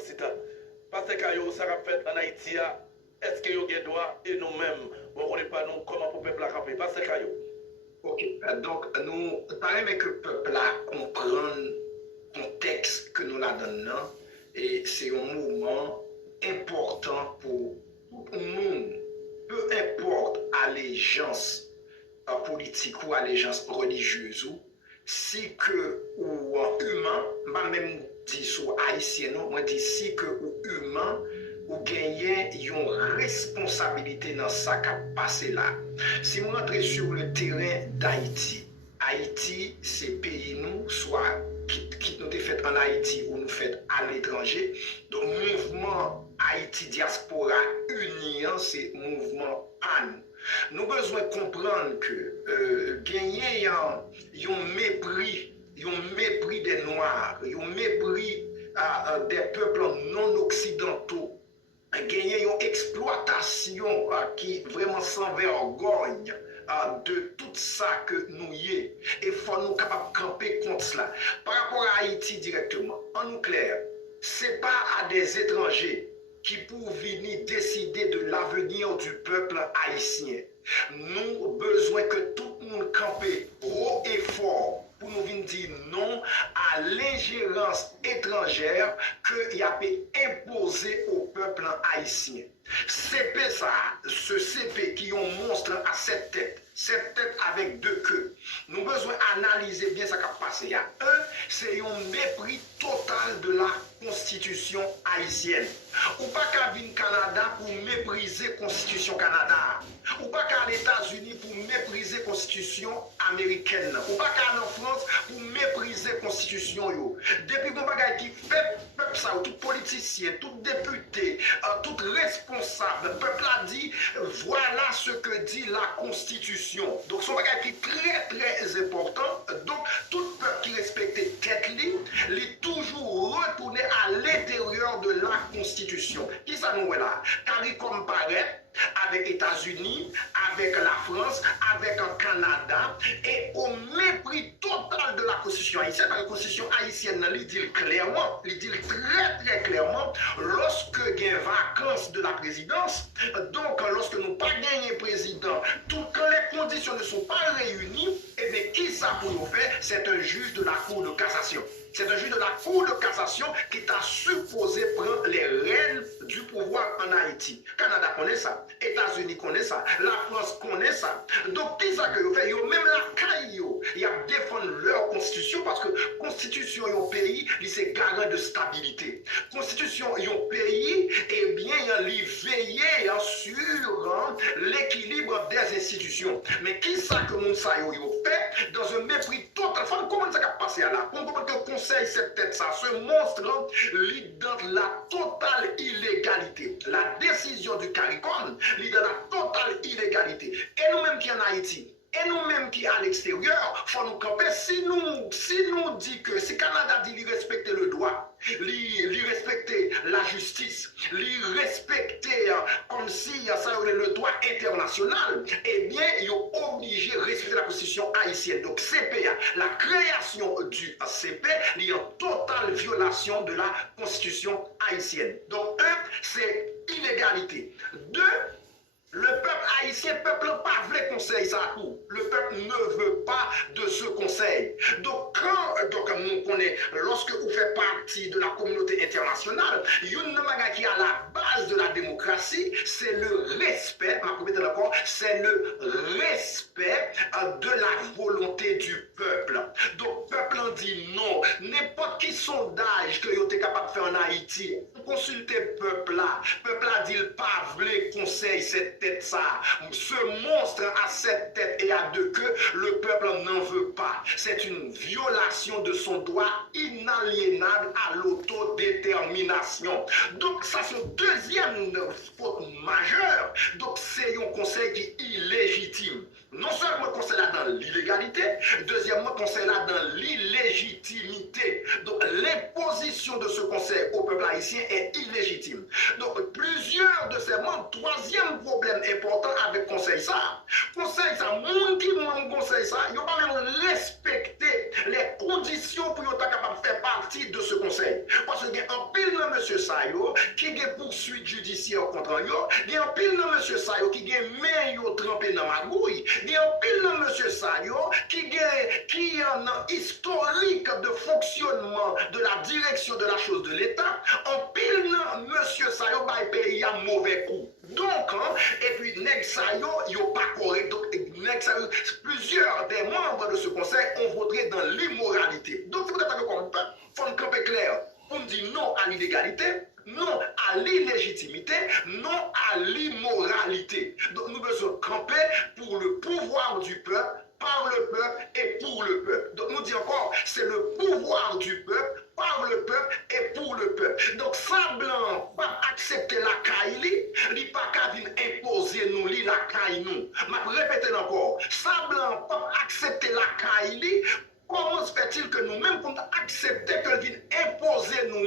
Sita. Parce que ça a fait en Haïti, est-ce que vous avez droit et nous-mêmes, on ne pas nous comment pour le peuple à camper. Parce que Ok, donc nous, pareil que le peuple là comprend le contexte que nous la donnons, et c'est un mouvement important pour tout le monde, peu importe allégeance politique ou allégeance religieuse, si que ou humain, pas même dit sur haïtien, non, moi dis si que ou humain, ou gagner une responsabilité dans ça qui a passé là. Si nous rentrons sur le terrain d'Haïti, Haïti, c'est pays nous, soit qui nous est fait en Haïti ou nous fait à l'étranger. Donc, mouvement Haïti Diaspora Union, c'est mouvement à nous. Nous avons besoin de comprendre que gagner un mépris des Noirs, un mépris des peuples non occidentaux, gagner une exploitation qui vraiment sans vergogne de tout ça que nous y est. Et il faut nous capables de camper contre cela. Par rapport à Haïti directement, en clair, ce n'est pas à des étrangers qui pour venir décider de l'avenir du peuple haïtien. Nous avons besoin que tout le monde campe haut et fort pour nous venir dire non à l'ingérence étrangère qu'il a pu imposer au peuple haïtien. CP ça, ce CP qui est un monstre à cette tête avec deux queues. Nous avons besoin d'analyser bien ce qui a passé. Un, c'est un mépris total de la Constitution haïtienne. Ou pas qu'à venir Canada pour mépriser la Constitution Canada. Ou pas qu'à l'États-Unis pour mépriser la Constitution américaine. Ou pas qu'à en France pour mépriser la Constitution. Yo. Depuis qu'on bagaille qui fait peuple ça, tout politicien, tout député, tout responsable, le peuple a dit voilà ce que dit la Constitution. Donc son bagage qui est très très important. Donc tout peuple qui respectait tête libre, il est toujours retourné à l'intérieur de la Constitution. Qui ça nous est là? Car il comparaît avec les États-Unis, avec la France, avec le Canada, et au mépris total de la Constitution haïtienne. La Constitution haïtienne, il dit clairement, il dit très très clairement, lorsque il y a vacances de la présidence, donc lorsque nous pas gagné président, quand les conditions ne sont pas réunies, et bien qui ça pour nous faire? C'est un juge de la Cour de cassation. C'est un juge de la Cour de cassation qui t'a supposé prendre les rênes du pouvoir en Haïti. Canada connaît ça, États-Unis connaît ça, la France connaît ça. Donc, qui ça que vous faites? Même la CAI, ils défendent leur constitution parce que la constitution est un pays, c'est garant de stabilité. Constitution est un pays, eh bien, il veille sur l'équilibre des institutions. Mais qui ça que mon ça fait dans un mépris total? Comment ça a passé à là? On comprend que le Conseil, c'est peut-être ça. Ce monstre lit dans la totale illégalité. La décision du CARICOM lit dans la totale illégalité. Et nous-mêmes qui en Haïti, et nous-mêmes qui à l'extérieur, il faut nous camper. Si nous dit que si Canada dit qu'il respecte le droit, il respecter la justice, il respecter comme si ça aurait le droit international, eh bien, il est obligé de respecter la constitution haïtienne. Donc, CPA, la création du CP, il y a une totale violation de la constitution haïtienne. Donc, un, c'est illégalité. Deux, le peuple haïtien, le peuple pas veut conseil ça tout. Le peuple ne veut pas de ce conseil. Donc nous connaissons, lorsque vous faites partie de la communauté internationale, une chose qui est à la base de la démocratie, c'est le respect, c'est le respect de la volonté du peuple. Donc le peuple en dit non. N'importe qui sondage que vous êtes capable de faire en Haïti, consultez le peuple là. Le peuple a dit le pas veut conseil cette tête ça. Ce monstre a cette tête et a deux queues, le peuple n'en veut pas. C'est une violation de son droit inaliénable à l'autodétermination. Donc ça c'est une deuxième faute majeure. Donc c'est un conseil qui est illégitime. Non seulement le conseil là dans l'illégalité, deuxièmement le conseil là dans l'illégitimité. Donc l'imposition de ce conseil au peuple haïtien est illégitime. Donc plusieurs de ces membres, troisième problème important avec conseil ça, monde qui m'a conseil ça, ils n'ont pas même respecté les conditions pour être capable de faire partie de ce conseil. Parce que en pile de monsieur ça, Sayo qui gen poursuite judiciaire contre yo, gen pile nan monsieur Sayo qui gen main yo trempé dans magouille, gen pile nan monsieur Sayo qui en historique de fonctionnement de la direction de la chose de l'État, en pile nan monsieur Sayo bay pays a mauvais coup. Donc, et puis, nèg sa yo pas correct. Donc, nèg sa yo, plusieurs des membres de ce conseil ont voté dans l'immoralité. Donc, c'est peut-être que comme peuple, il faut nous camper clair. On dit non à l'illégalité, non à l'illégitimité, non à l'immoralité. Donc, nous devons camper pour le pouvoir du peuple, par le peuple et pour le peuple. Donc, nous disons encore, c'est le pouvoir du peuple, par le peuple et pour le peuple. Donc, ça blanc, pas accepter la caille, il pas qu'à venir imposer nous la caille nous. Je répète encore, ça blanc, pas accepter la caille. Comment se fait-il que nous-mêmes, pour accepter que vienne imposer nous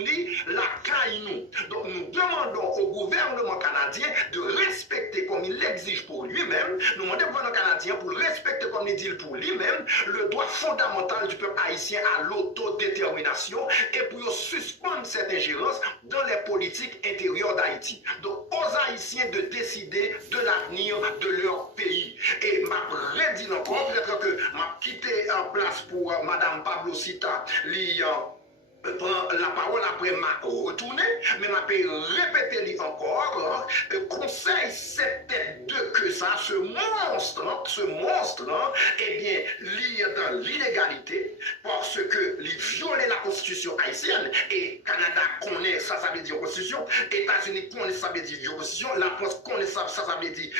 la caille nous? Donc nous demandons au gouvernement canadien de respecter comme il l'exige pour lui-même, nous demandons au gouvernement canadien pour respecter comme il dit pour lui-même le droit fondamental du peuple haïtien à l'autodétermination et pour suspendre cette ingérence dans les politiques intérieures d'Haïti. Donc aux Haïtiens de décider de l'avenir de leur pays. Et ma redit encore, peut-être que m'a quitté en place pour Madame Pablo Sita, prend la parole après m'a retourné, mais m'a répété encore, conseil cette tête de que ça, ce monstre, eh bien, lié dans l'illégalité, parce que il violait la constitution haïtienne, et Canada connaît ça, ça veut dire constitution, États-Unis connaît ça, ça veut dire constitution, la France connaît ça, ça veut dire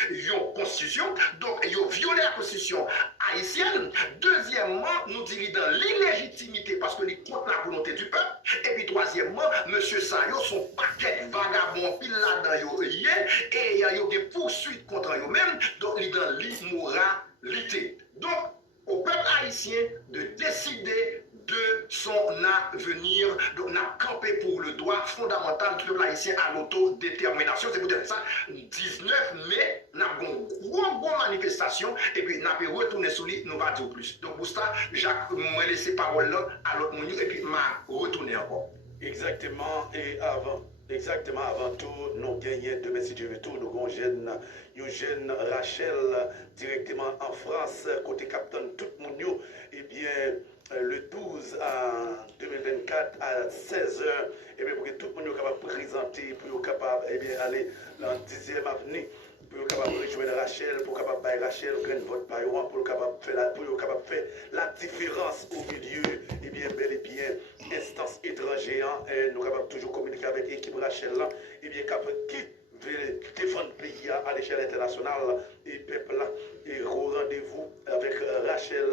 constitution, donc il a violé la constitution haïtienne. Deuxièmement, nous disons dans l'illégitimité, parce que il contre la volonté du peuple. Et puis troisièmement, M. Sayo, son paquet vagabond, pile là-dedans, et il y a des poursuites contre eux-mêmes, donc il est dans l'immoralité. Donc, au peuple haïtien de décider de son avenir, donc on a campé pour le droit fondamental du peuple haïtien à l'autodétermination. C'est peut-être ça, 19 mai, on a une grosse manifestation, et puis on a retourné sur lui, nous va dire plus. Donc pour ça, Jacques m'a laissé parole là à l'autre monde, et puis m'a retourné encore. Exactement, et avant tout, nous gagnons de Messie Dieu tout, nous avons une jeune Rachel directement en France, côté capitaine tout le monde, et bien le 12 à 2024 à 16h, et bien pour que tout le monde soit capable de présenter, pour être capable aller dans le 10e avenue, pour être capable de rejoindre Rachel, pour être capable de Rachel, grain vote par pour être capable de faire la différence au milieu, et bien bel et bien instance étrangère, et nous sommes capables toujours communiquer avec l'équipe Rachel là, et bien capable qui veut défendre le pays à l'échelle internationale, et peuple là, et au rendez-vous avec Rachel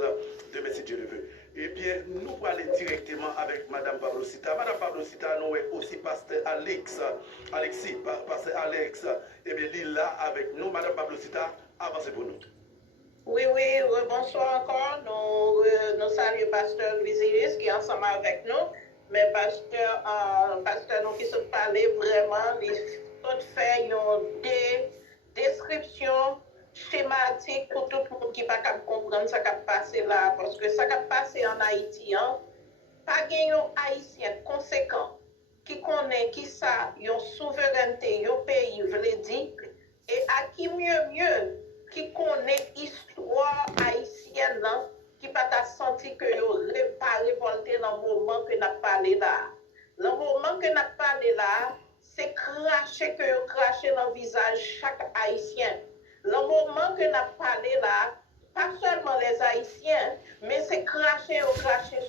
de Messie Dieu le veut. Eh bien, nous allons aller directement avec Madame Pablo Sita. Madame Pablo Sita, nous avons aussi Pasteur Pasteur Alex, eh bien, il est là avec nous. Madame Pablo Sita, avancez pour nous. Oui, bonsoir encore. Nous saluons Pasteur Louis qui est ensemble avec nous. Mais Pasteur nous qui se parlait vraiment, il faut faire une description schématique pour tout le monde qui ne peut pas comprendre ce qui a passé là. Parce que ça qui a passé en Haïti, pas un Haïtien conséquent qui connaît qui ça, une souveraineté, un pays, veut dire, et à qui mieux qui connaît l'histoire haïtienne, qui n'a pas senti que vous pas révolté dans le moment que nous avons parlé là. Le moment que nous avons parlé là, c'est cracher que vous crachez dans le visage chaque Haïtien. Le moment que nous avons parlé là, pas seulement les Haïtiens, mais c'est cracher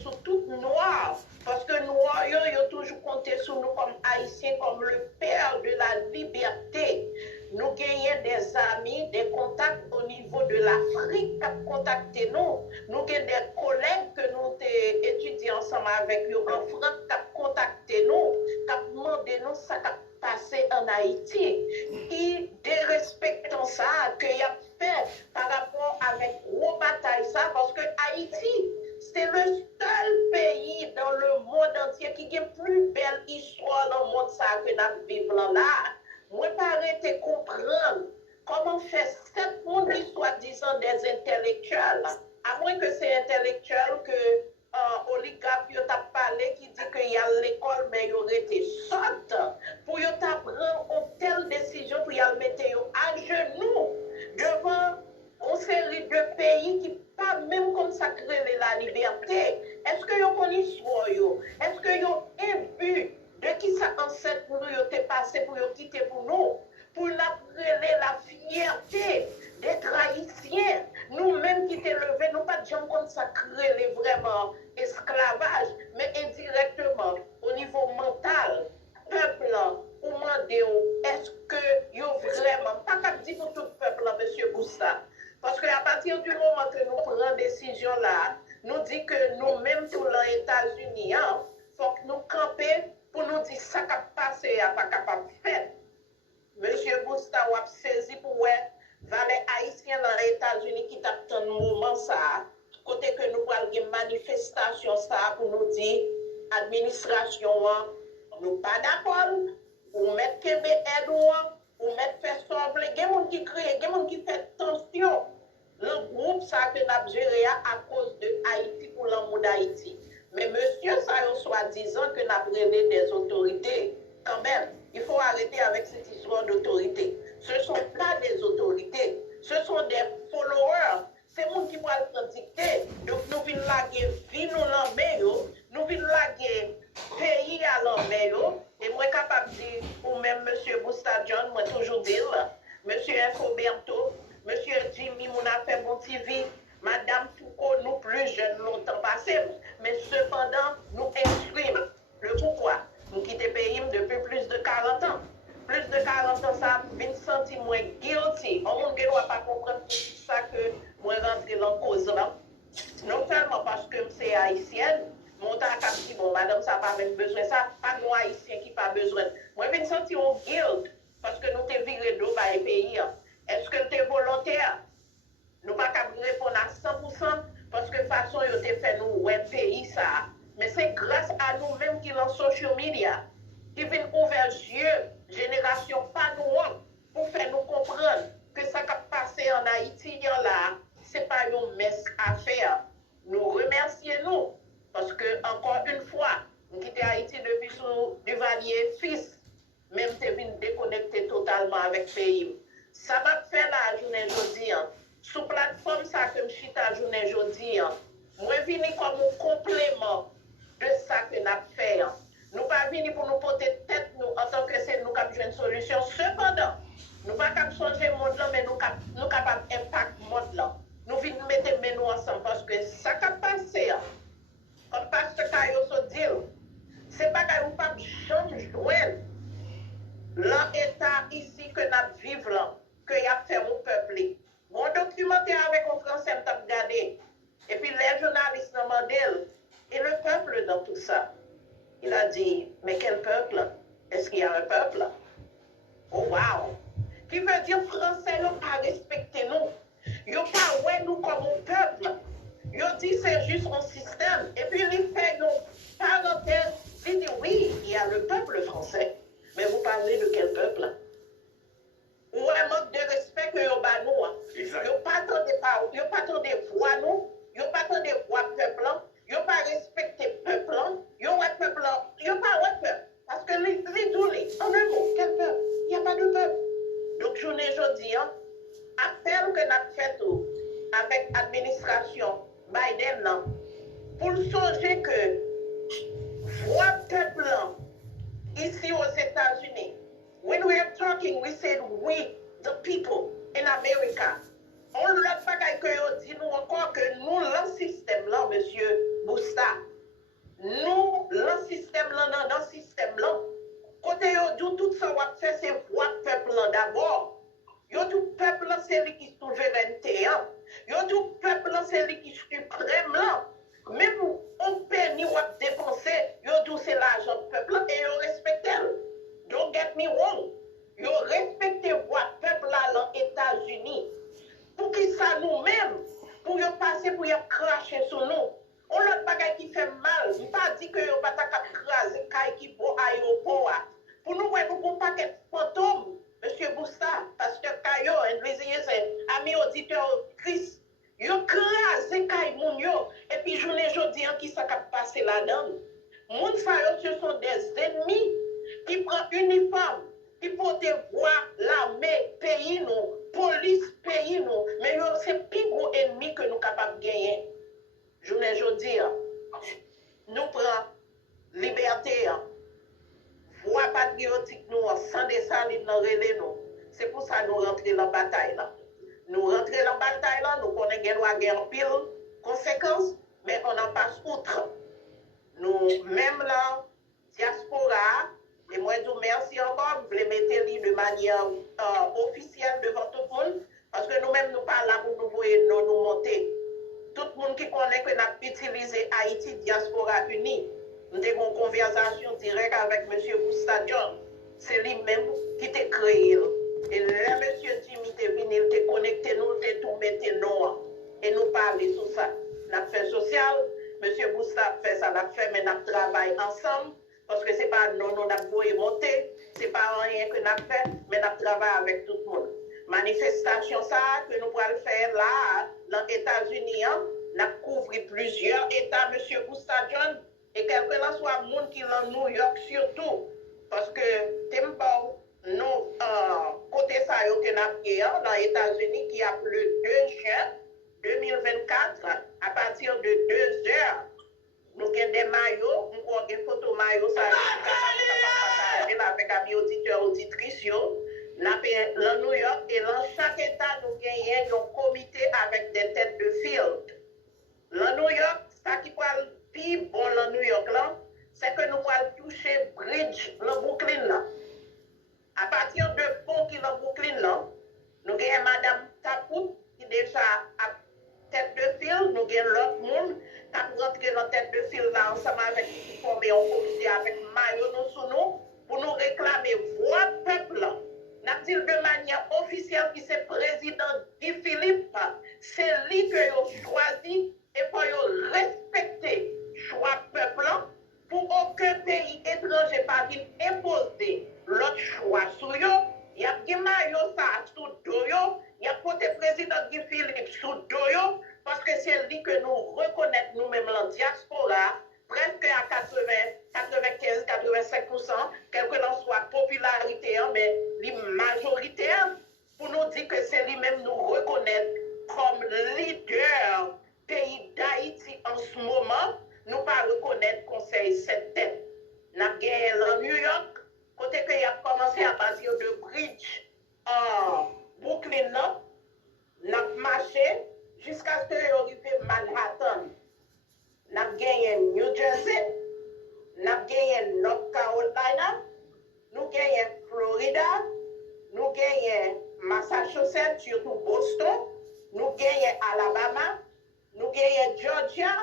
sur tout noir. Parce que noirs, ils ont toujours compté sur nous comme Haïtiens, comme le père de la liberté. Nous gagnons des amis, des contacts au niveau de l'Afrique qui ont contacté nous. Nous avons des collègues que nous avons étudiés ensemble avec eux en France qui ont contacté nous, qui ont demandé nous ce qui a passé en Haïti. Et dérespectant ça, qu'il y a fait par rapport avec gros bataille ça, parce que Haïti, c'est le seul pays dans le monde entier qui a plus belle histoire dans le monde ça que nous vivons là. Moi, pas arrêter de comprendre comment faire cette monde qui soi-disant des intellectuels, à moins que c'est intellectuel que oligarque t'a parlé qui dit qu'il y a l'école mais il aurait été sorte passer pour quitter pour nous, pour nous la fierté d'être haïtiens. Nous-mêmes qui t'es levé, nous pas de gens consacrés vraiment esclavage, mais indirectement au niveau mental, peuple, ou mandé, est-ce que yo vraiment, pas qu'à dire pour tout peuple, monsieur Boussa, parce qu'à partir du moment que nous prenons décision là, nous dit que nous-mêmes tous les États-Unis, hein, faut que nous camper pour nous dire ça qui a passé, pas capable de faire. Monsieur Bousta, ou a saisi pour valet haïtien dans les États-Unis qui t'a un moment ça, côté que nous parlons de manifestation ça pour nous dire administration, nous pas d'accord, ou mettre Kébé aide ou mettre faire sauver, il y a des gens qui crient, il y a des gens qui font tension. Le groupe ça que nous avons géré à cause de Haïti pour l'amour d'Haïti. Mais monsieur, ça soi-disant que nous avons révélé des autorités, quand même, il faut arrêter avec cette histoire d'autorité. Ce ne sont pas des autorités, ce sont des followers. C'est nous qui vont le dicter. Donc nous venons laguer vie nous l'enmeillons, nous venons laguer pays à l'enmeillons. Et moi capable de dire, ou même monsieur Busta John, moi toujours dire, monsieur Infoberto, monsieur Jimmy, mon a fait bon TV, madame Foucault, nous plus jeunes longtemps passé, mais cependant nous exprimons le pourquoi. Nous quittons le pays depuis plus de 40 ans. Plus de 40 ans, ça m'a senti moins guilty. On ne doit pas comprendre ça que moi rentre dans la cause là. Non seulement parce que c'est haïtienne, mon temps a dit, bon, madame, ça n'a pas même besoin de ça. Pas nous haïtiens qui n'ont pas besoin. Moi, je me sens un guilt parce que nous t'es viré d'eau par les pays. Est-ce que tu es volontaire? Nous ne pouvons pas répondre à 100% parce que de toute façon, ils ont fait nous un pays ça. Mais c'est grâce à nous-mêmes qui dans social media, qui viennent ouvrir les yeux, génération pas nous, pour faire nous comprendre que ça qui a passé en Haïti, là, ce n'est pas une messe à faire. Nous remercions nous, parce que, encore une fois, nous quittons Haïti depuis sous Duvalier fils, même tu es venu déconnecter totalement avec le pays. Ça va faire la journée aujourd'hui. Sous plateforme, ça que je suis la journée aujourd'hui. Moi, je viens comme un complément de ça que nous avons fait. Nous ne pas venir pour nous porter tête nous, en tant que c'est nous qui avons une solution. Cependant, nous ne pouvons pas changer le monde là, mais nous sommes capables d'impacter le monde là. Nous venons mettre les mains ensemble parce que ça qui a passé, comme Pasteur Kayo se dit, ce n'est pas que nous ne pouvons pas changer l'état ici que nous vivons là, que y a fait au peuple. Mon documentaire avec un français, je t'ai regardé. Et puis les journalistes m'ont demandé, et le peuple dans tout ça? Il a dit, mais quel peuple? Est-ce qu'il y a un peuple? Oh wow! Qui veut dire français, ils n'ont pas respecté nous. Ils n'ont pas ouais nous comme un peuple. Ils ont dit c'est juste un système. Et puis il fait une parenthèse, il dit oui, il y a le peuple français. Mais vous parlez de quel peuple? Ou un manque de respect que vous avez nous. Ils n'ont pas attendu voir nous. Ils n'ont pas attendu voir peuple. Ils n'ont pas respecté peuple. Ils n'ont pas peuple. Ils n'ont pas peuple. Parce que les doulis, en un mot, quel peuple? Il n'y a pas de peuple. Donc, journée aujourd'hui, appel que nous avons fait avec l'administration Biden, pour songer que voix peuple ici aux États-Unis, when we are talking, we said we, the people in America. On ne l'a pas que dit nous encore que nous, le système là, monsieur Bousta, nous, le système là, dans le système là, côté yo tout ça, on fait c'est voix peuple là d'abord. Yo tout peuple là, c'est lui qui souveraineté. Yo tout peuple là, c'est lui qui suprême là. Même on permis ou dépenser, yo tout c'est l'argent du peuple là et yo respecte. Don't get me wrong. Yo respecte voix peuple là dans les États-Unis. Pour qui ça nous-mêmes, pour y passer, pour y cracher sur nous. On l'autre bagaille qui fait mal, je ne pas dire que vous pas craser qui pour aéroport. Pour nous, nous avons un paquet de fantômes, M. Bousta, Pasteur Kayo, ami auditeur Chris. Yo crasé kay moun yo, et puis journée jodi qui ça a passé là-dedans. Moun sa yo, ce sont des ennemis qui prennent uniforme, qui portent voir l'armée pays nous, police pays nous, mais c'est le plus gros ennemi que nous sommes capables de gagner. Journée jodi, nous prenons liberté, voix pas de patriotique nous, sans Dessalines dans relais nous. C'est pour ça que nous rentrons dans la bataille là. Nous rentrons dans la bataille là, nous connaissons guerre pile conséquences, mais on en passe outre. Nous, même là, diaspora, et moi je vous remercie encore, vous les mettez de manière officielle devant tout le monde, parce que nous-mêmes, nous pas là pour nous voir nous monter. Tout le monde qui connaît que nous avons utilisé Haïti Diaspora Unie, nous avons une conversation directe avec M. Boustadion. C'est lui-même qui t'a créé. Et là, M. Jimmy est venu, il t'a connecté, nous, il t'a tout mis nous. Et nous parler sur ça. Nous avons fait social, M. Boustad fait ça, nous avons fait, mais nous travaillons ensemble. Parce que ce n'est pas nous, nous avons monter, ce n'est pas rien que nous avons fait, mais nous travaillons avec tout le monde. Manifestation ça que nous pourrons faire là, dans les États-Unis, nous avons couvert plusieurs États, M. Boustadion, et quel que soit le monde qui est dans New York surtout, parce que nous, côté ça, que nous avons dans les États-Unis, qui a le 2 juin 2024, à partir de 2 heures, nous avons des maillots, nous avons des photos maillots, ça avec amis auditeurs, auditrices, dans New York, et dans chaque État, nous avons un comité avec des têtes de file. Dans New York, ça qui parle plus bon dans New York, c'est que nous allons toucher bridge, le Brooklyn. Là. À partir de pont qui est dans Brooklyn, là, nous avons Madame Tapout qui est déjà à tête de file, nous avons l'autre monde qui a rentré dans tête de file là, ensemble avec qui formé un comité avec maillot nous sous nous pour nous réclamer voix peuple. Nous dit de manière officielle qui c'est président Guy Philippe, c'est lui que vous choisi et pour respecter choix peuple pour aucun pays étranger pas imposer l'autre choix sur eux. Il y a des maillots ça sous dos, il y a côté président Guy Philippe sous dos, parce que c'est lui que nous reconnaissons nous-mêmes en diaspora, presque à 95-85%, quelle que soit popularité, mais les majoritaires, pour nous dire que c'est lui-même nous reconnaître comme leader pays d'Haïti en ce moment, nous pas reconnaître conseil cette tête. Nous avons gagné en New York, côté qu'il a commencé à partir de Bridge en Brooklyn, nous avons marché jusqu'à ce que nous arrivions à Manhattan. Nous avons gagné New Jersey, nous avons gagné North Carolina, nous avons gagné Florida, nous avons gagné Massachusetts, surtout Boston, nous avons gagné Alabama, nous avons gagné Georgia,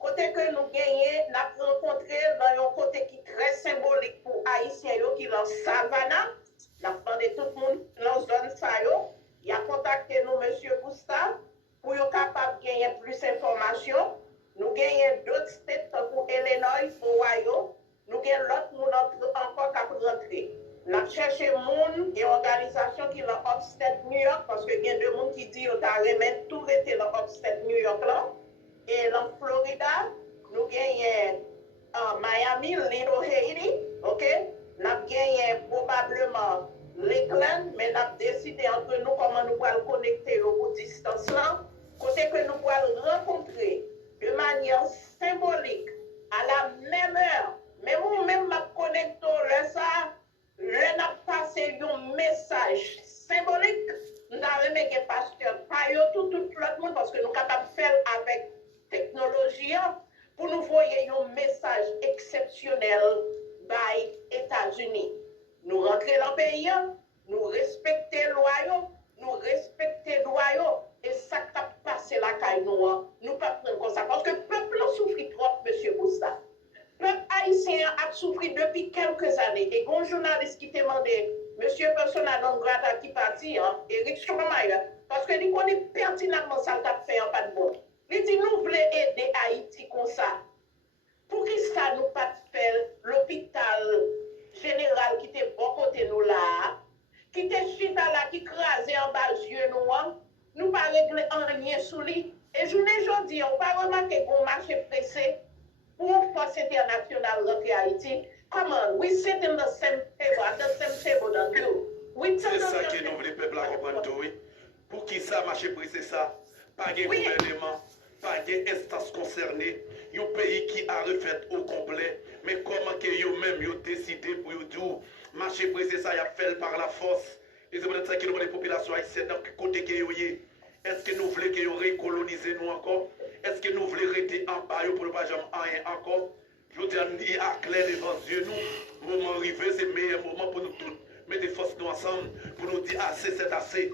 côté que nous gagnons, nous avons rencontré dans un côté qui est très symbolique pour Haïtiens qui est dans Savannah. Nous avons demandé tout le monde dans la zone Sayo. Il a contacté nous, M. Gustave, pour être capable de gagner plus d'informations. Nous gagnons d'autres states pour Illinois, Ohio. Nous gagnons l'autre monde encore qui rentrer. Nous avons cherché des gens et organisations qui sont dans Upstate New York, parce qu'il y a des gens qui disent qu'ils ont remis tout été dans Upstate New York. Là. Et dans Florida, nous gagnons Miami, Little Haiti, ok? Nous gagnons probablement Lakeland, mais nous avons décidé entre nous comment nous allons connecter au bout de distance là, côté que nous allons rencontrer de manière symbolique à la même heure. Mais nous-mêmes, nous connectons ça, nous avons passé un message symbolique. Nous avons mis des pasteurs, tout le monde, parce que nous sommes capables de faire avec technologie pour nous voyer un message exceptionnel by États-Unis. Nous rentrons dans le pays, nous respectons les lois, nous respectons les lois, et ça a passé la caille nous ne pas prendre comme ça. Parce que le peuple a souffert trop, M. Boussa. Le peuple haïtien a souffert depuis quelques années. Et un journaliste qui t'a demandé, M. Persona non grata qui partit, Eric Stromae, parce que nous connaissons pertinemment ça t'a fait pas de bon. Il dit, nous voulons aider Haïti comme ça. Pour qui ça nous pas faire l'hôpital général qui était bon côté nous là, qui était chita là, qui crasait en bas yeux nous pas régler en rien sous lui. Et je ne dis, on pas remarqué qu'on marché pressé pour une force internationale rentrer Haïti. Come on, we sit in the same table, at the same table than you. C'est ça que nous voulons peuple à comprendre tout, oui. Pour qui ça marché pressé ça? Pas de gouvernement. pas d'instance concernée, un pays qui a refait au complet, mais comment que eux-mêmes ont décidé pour dire, marcher pressé ça, y a fait par la force. Et c'est pour ça que nous les populations haïtiennes, dans côté que vous est-ce que nous voulons que vous recoloniser nous encore? Est-ce que nous voulons rester en bas pour ne pas jamais rien encore? Je dis, il y a clair devant Dieu, nous, moment arrivé, c'est le meilleur moment pour nous tous mettre des forces nous ensemble, pour nous dire assez, c'est assez.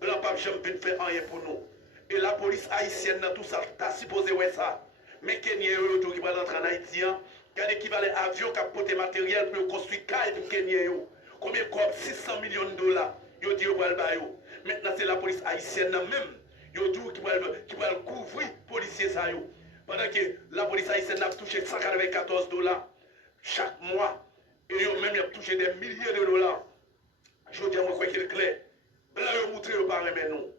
Blanc, pas jamais faire rien pour nous. Et la police haïtienne, dans tout ça, t'as supposé ouais ça. Mais Kenya, qui va rentrer en Haïti, il y a l'équivalent avion qui a porté matériel pour construire caille pour Kenya. Combien de 600 millions de dollars, ils dit au Balbayo. Maintenant, c'est la police haïtienne même, ils dit qui va couvrir les policiers. Pendant que la police haïtienne a touché 194 dollars chaque mois, et eux même ils ont touché des milliers de dollars. Je dis à moi, quoi qu'il est clair, là, ils ont montré le pareil, nous.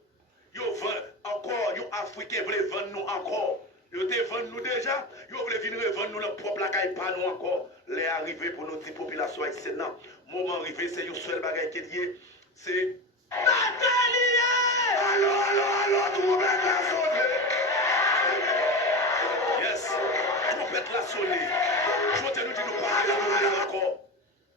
Ils vendent encore, les Africains veulent vendre nous encore. Ils vendent nous déjà, ils veulent venir vendre nous leur propre caille, pas nous encore. Les arrivés pour notre population haïtienne, moment arrivé, c'est une seule bagaille qui est liée, c'est Nathalie! Allô, trompette la sonnée! Yes, trompette la sonnée. Je te nous dis, nous pas recoloniser encore.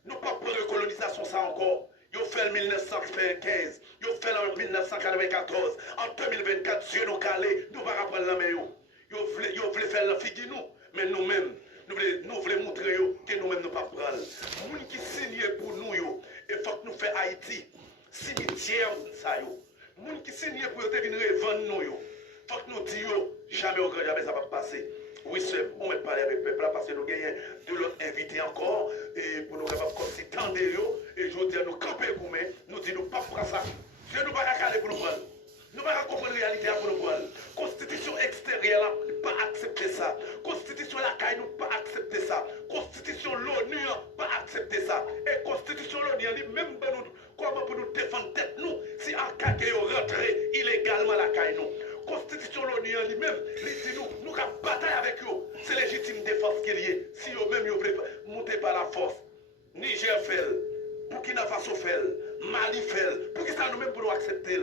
Nous pas pour recolonisation ça encore. Ils ont fait en 1915, ils ont fait en 1994. En 2024, Dieu nous calé, nous va reprendre la main. Ils voulaient faire la figure nous, mais nous-mêmes, nous voulons montrer que nous-mêmes nous pas prendre. Les gens qui signent pour nous, il faut que nous fassions Haïti, cimetière ça. Les gens qui signent pour venir vendre nous, il faut que nous disions jamais au grand jamais ça va passer. Oui, c'est on va parler avec le peuple parce que nous gagnons de l'autre invité encore et pour nous capables comme si tendre et je dis à nous camper pour nous disons nous pas prendre ça. Dieu nous pas caler pour nous prendre. Nous pas comprendre la réalité pour nous prendre. Constitution extérieure pas accepter ça. Constitution la CAI nous pas accepter ça. Constitution l'ONU pas accepter ça. Et constitution l'ONU même pour nous comment pour nous défendre tête nous si en cas que rentrer illégalement la CAI nous. Constitution l'ONU en lui-même, il dit nous avons bataille avec eux. C'est légitime défense qu'il y ait. Si eux-mêmes ils veulent monter par la force. Niger fait, Burkina Faso fait, Mali fait. Pour qui ça nous-mêmes pour nous accepter?